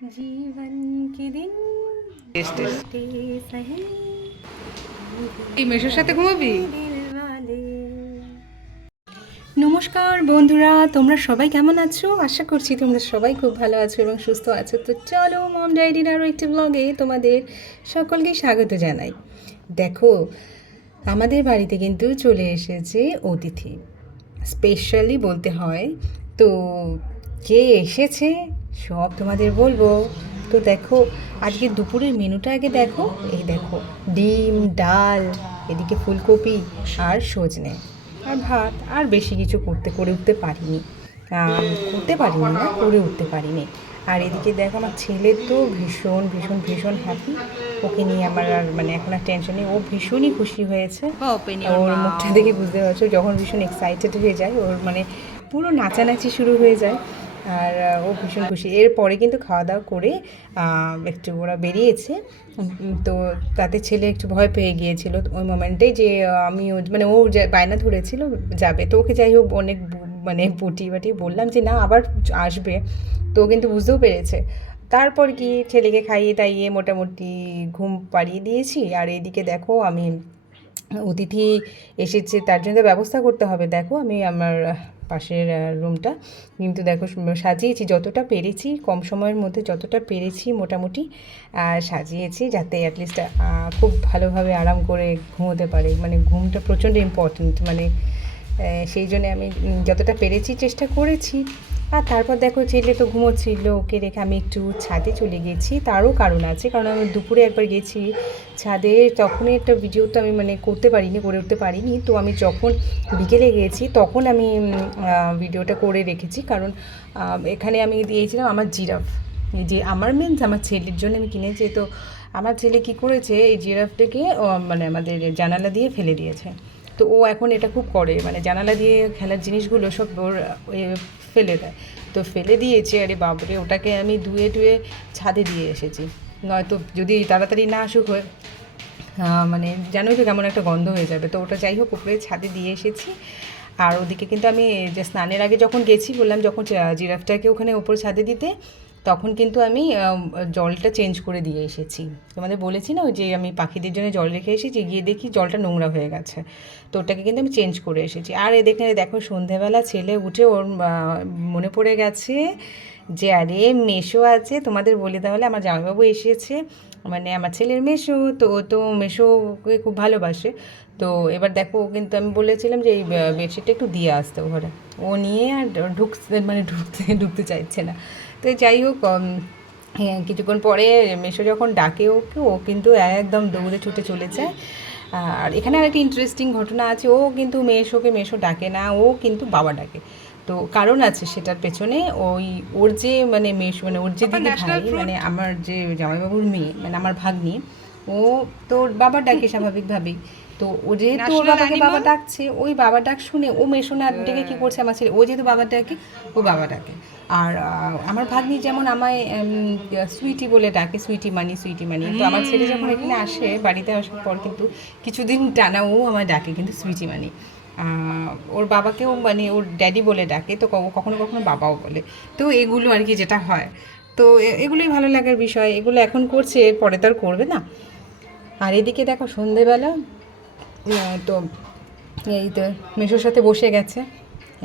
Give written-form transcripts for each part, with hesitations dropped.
जीवन के दिन होते सही এই মেশোর সাথে ঘুমাবি? दिल वाले। নমস্কার বন্ধুরা, তোমরা সবাই কেমন আছো? আশা করছি তোমরা সবাই খুব ভালো আছো এবং সুস্থ আছো। তো চলো মম ডায়েরির আরও একটি ব্লগে তোমাদের সকলকে স্বাগত জানাই। দেখো, আমাদের বাড়িতে কিন্তু চলে এসেছে অতিথি, স্পেশালি বলতে হয়। তো কে এসেছে সব তোমাদের বলবো। তো দেখো, আজকে দুপুরের মেনুটা আগে দেখো। এই দেখো, ডিম, ডাল, এদিকে ফুলকপি আর সজনে আর ভাত। আর বেশি কিছু করে উঠতে পারিনি, করে উঠতে পারিনি। আর এদিকে দেখো, আমার ছেলে তো ভীষণ ভীষণ ভীষণ হ্যাপি। ওকে নিয়ে আমার আর মানে এখন আর টেনশন নেই। ও ভীষণই খুশি হয়েছে। ওর মুখটা দেখে বুঝতে পারছো, যখন ভীষণ এক্সাইটেড হয়ে যায় ওর মানে পুরো নাচানাচি শুরু হয়ে যায়। আর ও ভীষণ খুশি। এরপরে কিন্তু খাওয়া দাওয়া করে একটু ওরা বেরিয়েছে। তো তাতে ছেলে একটু ভয় পেয়ে গিয়েছিল ওই মোমেন্টে, যে আমি মানে ও বায়না ধরেছিল যাবে। তো ওকে যাই হোক অনেক মানে বাটি বললাম যে না, আবার আসবে। তো ও কিন্তু বুঝতেও পেরেছে। তারপর কি ছেলেকে খাইয়ে দাইয়ে মোটামুটি ঘুম পাড়িয়ে দিয়েছি। আর এদিকে দেখো, আমি অতিথি এসেছে তার জন্য ব্যবস্থা করতে হবে। দেখো, আমি আমার পাশের রুমটা কিন্তু দেখো সাজিয়েছি যতটা পেরেছি, কম সময়ের মধ্যে যতটা পেরেছি মোটামুটি সাজিয়েছি, যাতে অ্যাটলিস্ট খুব ভালোভাবে আরাম করে ঘুমোতে পারে। মানে ঘুমটা প্রচণ্ড ইম্পর্ট্যান্ট, মানে সেই জন্যে আমি যতটা পেরেছি চেষ্টা করেছি। আর তারপর দেখো, ছেলে তো ঘুমোচ্ছিল, ওকে রেখে আমি একটু ছাদে চলে গেছি। তারও কারণ আছে, কারণ আমি দুপুরে একবার গেছি ছাদে, তখনই একটা ভিডিও তো আমি মানে করে উঠতে পারিনি। তো আমি যখন বিকেলে গিয়েছি তখন আমি ভিডিওটা করে রেখেছি, কারণ এখানে আমি দিয়েছিলাম আমার জিরাফ। এই যে আমার আমার ছেলের জন্য আমি কিনেছি। তো আমার ছেলে কি করেছে, এই জিরাফটাকে মানে আমাদের জানালা দিয়ে ফেলে দিয়েছে। তো ও এখন এটা খুব করে, মানে জানালা দিয়ে খেলার জিনিসগুলো সব ওর ফেলে দেয়। তো ফেলে দিয়েছে, আরে বাবরে, ওটাকে আমি ধুয়ে টুয়ে ছাদে দিয়ে এসেছি। নয়তো যদি তাড়াতাড়ি না আসুক হয়ে মানে জানোই তো কেমন একটা গন্ধ হয়ে যাবে। তো ওটা যাই হোক উপরে ছাদে দিয়ে এসেছি। আর ওদিকে কিন্তু আমি যে স্নানের আগে যখন গেছি, বললাম যখন জিরাফটাকে ওখানে উপর ছাদে দিতে, তখন কিন্তু আমি জলটা চেঞ্জ করে দিয়ে এসেছি। তোমাদের বলেছি না, ওই যে আমি পাখিদের জন্য জল রেখে এসেছি, গিয়ে দেখি জলটা নোংরা হয়ে গেছে। তো ওটাকে কিন্তু আমি চেঞ্জ করে এসেছি। আর দেখো সন্ধেবেলা ছেলে উঠে ওর মনে পড়ে গেছে যে আরে মেশো আছে। তোমাদের বলি তাহলে, আমার জামাইবাবু এসেছে, মানে আমার ছেলের মেশো। তো ও তো মেশোকে খুব ভালোবাসে। তো এবার দেখো, কিন্তু আমি বলেছিলাম যে এই বেডশিটটা একটু দিয়ে আসতে ঘরে। ও নিয়ে আর ঢুকতে চাইছে না। তো যাই হোক, হ্যাঁ, কিছুক্ষণ পরে মেশো যখন ডাকে ওকে, ও কিন্তু একদম দৌড়ে ছুটে চলে যায়। আর এখানে আর একটা ইন্টারেস্টিং ঘটনা আছে, ও কিন্তু মেশো ডাকে না, ও কিন্তু বাবা ডাকে। তো কারণ আছে সেটার পেছনে। ওর যে মানে মানে ওর যে দিদি ভাই, মানে আমার যে জামাইবাবুর মেয়ে, মানে আমার ভাগ্নি, ও তো ওর বাবা ডাকে স্বাভাবিকভাবেই। তো ও যেহেতু ওর বাবাকে বাবা ডাকছে, ওই বাবা ডাক শুনে ও মেশো না ডেকে কী করছে, আমার ছেলে ও যেহেতু বাবা ডাকে, ও বাবা ডাকে। আর আমার ভাগ্নি যেমন আমায় সুইটি বলে ডাকে, সুইটি মানি। তো আমার ছেলে যখন এখানে আসে, বাড়িতে আসার পর কিন্তু কিছুদিন টানা ও আমায় ডাকে কিন্তু সুইটি মানি। ওর বাবাকেও মানে ওর ড্যাডি বলে ডাকে, তো কখনো কখনো বাবাও বলে। তো এগুলো আর কি যেটা হয়। তো এগুলোই ভালো লাগার বিষয়। এগুলো এখন করছে, পরে তো আর করবে না। আর এদিকে দেখো সন্ধেবেলা, তো এই তো মেশোর সাথে বসে গেছে।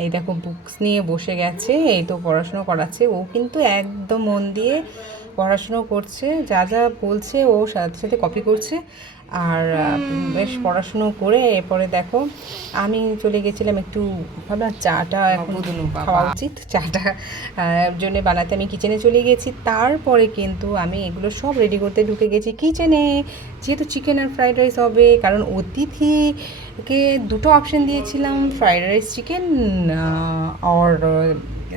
এই দেখো বুকস নিয়ে বসে গেছে, এই তো পড়াশুনো করাচ্ছে। ও কিন্তু একদম মন দিয়ে পড়াশুনো করছে, যা যা বলছে ও সাথে সাথে কপি করছে। আর বেশ পড়াশুনো করে এরপরে দেখো, আমি চলে গেছিলাম একটু, ভাবলাম চাটা এখন খাওয়া উচিত, চাটা জন্য বানাতে আমি কিচেনে চলে গেছি। তারপরে কিন্তু আমি এগুলো সব রেডি করতে ঢুকে গেছি কিচেনে, যেহেতু চিকেন আর ফ্রাইড রাইস হবে। কারণ অতিথিকে দুটো অপশান দিয়েছিলাম, ফ্রাইড রাইস চিকেন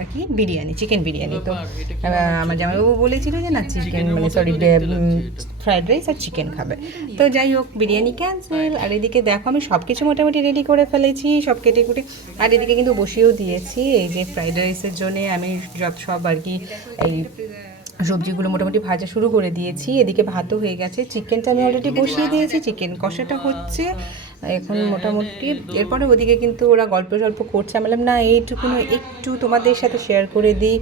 আর কি বিরিয়ানি, চিকেন বিরিয়ানি। তো আমার জামাইবাবু বলেছিল যে না চিকেন মানে সরি ফ্রাইড রাইস আর চিকেন খাবে। তো যাই হোক, বিরিয়ানি ক্যান্সেল। আর এদিকে দেখো, আমি সব কিছু মোটামুটি রেডি করে ফেলেছি, সব কেটে কুটে। আর এদিকে কিন্তু বসিয়েও দিয়েছি, এই যে ফ্রাইড রাইসের জন্যে আমি সব আর কি এই সবজিগুলো মোটামুটি ভাজা শুরু করে দিয়েছি। এদিকে ভাতও হয়ে গেছে, চিকেনটা আমি অলরেডি বসিয়ে দিয়েছি, চিকেন কষাটা হচ্ছে। এখন মোটামুটি এরপরে ওদিকে কিন্তু ওরা গল্প করছে। আমি বললাম না এইটুকুনো একটু তোমাদের সাথে শেয়ার করে দিই।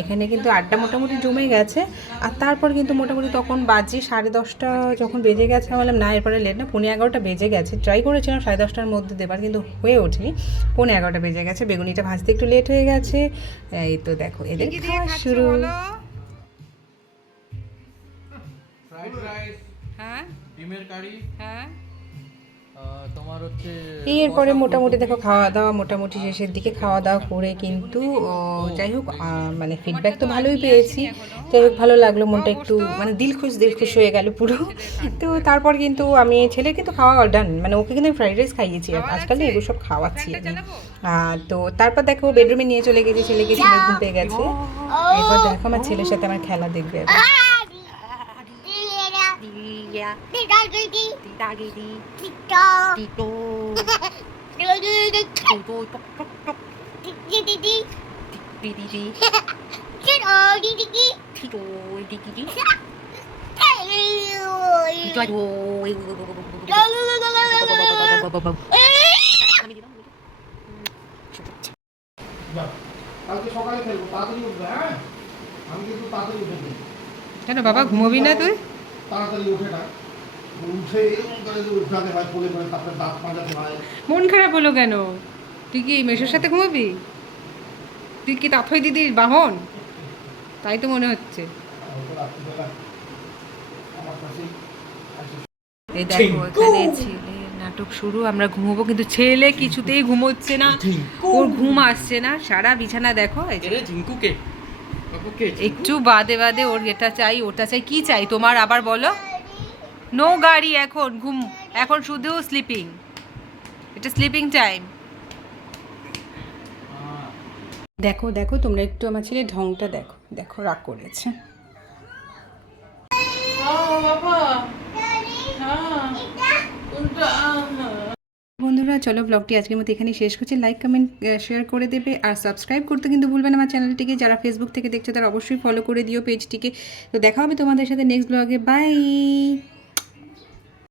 এখানে কিন্তু আড্ডা মোটামুটি জমে গেছে। আর তারপর কিন্তু মোটামুটি তখন বাজে 10:30 যখন বেজে গেছে, আমি বললাম না এরপরে লেট না, 11:15 বেজে গেছে। ট্রাই করেছিলাম 10:30টার মধ্যে দেবার, কিন্তু হয়ে ওঠেনি। 11:15 বেজে গেছে, বেগুনিটা ভাজতে একটু লেট হয়ে গেছে। এই তো দেখো এদের খাওয়া শুরু। ফ্রাইড রাইস, হ্যাঁ ডিমের কারি, হ্যাঁ তোমার হচ্ছে এরপরে মোটামুটি দেখো খাওয়া দাওয়া মোটামুটি শেষের দিকে খাওয়া দাওয়া করে কিন্তু যাই হোক মানে ফিডব্যাক তো ভালোই পেয়েছি। যাই হোক ভালো লাগলো, মনটা একটু মানে দিল খুশ হয়ে গেল পুরো। তো তারপর কিন্তু আমি ছেলে কিন্তু খাওয়া ডান, মানে ওকে কিন্তু ফ্রাইড রাইস খাইয়েছি, আজকাল না এগুলো সব খাওয়াচ্ছি আমি। তো তারপর দেখো বেডরুমে নিয়ে চলে গেছি, ছেলেকে ছেলে ঘুম পেয়ে গেছে। এরপর দেখো আমার ছেলের সাথে আমার খেলা দেখবে এবার। কালকে সকালে খেলবো, তাড়াতাড়ি উঠবে। হ্যাঁ, আমি কিন্তু তাড়াতাড়ি উঠে দিই। কেন বাবা ঘুমোবি না তুই? তাড়াতাড়ি উঠে না, উঠে এরকম করে যে উঠাতে হয়, কোলে করে, তারপরে দাঁত মাজাতে হয়। মন খারাপ হলো কেন? তুই কি মেশোর সাথে ঘুমাবি? তুই কি তাথই দিদির বাহন? তাই তো মনে হচ্ছে। হয়তো রাত্রিবেলা আমার কাছেই আসে। এই দেখো এখানে ছেলে নাটক শুরু, আমরা ঘুমোবো কিন্তু ছেলে কিছুতেই ঘুমোচ্ছে না, ওর ঘুম আসছে না, সারা বিছানা দেখো। এই যে ঝিঙ্কুকে একটু বাদে বাদে ওর এটা চাই ওটা চাই, কি চাই তোমার আবার বলো? নো গাড়ি এখন, ঘুম এখন শুধু স্লিপিং, এটা স্লিপিং টাইম। দেখো দেখো তোমরা একটু আমার ছেলে ঢংটা দেখো, দেখো রাগ করেছে। বন্ধুরা চলো ব্লগটি আজকের মতো এখানেই শেষ করছি। লাইক কমেন্ট শেয়ার করে দেবে, আর সাবস্ক্রাইব করতে কিন্তু ভুলবে না আমার চ্যানেলটিকে। যারা ফেসবুক থেকে দেখছো তারা অবশ্যই ফলো করে দিও পেজটিকে। তো দেখা হবে তোমাদের সাথে নেক্সট ব্লগে, বাই।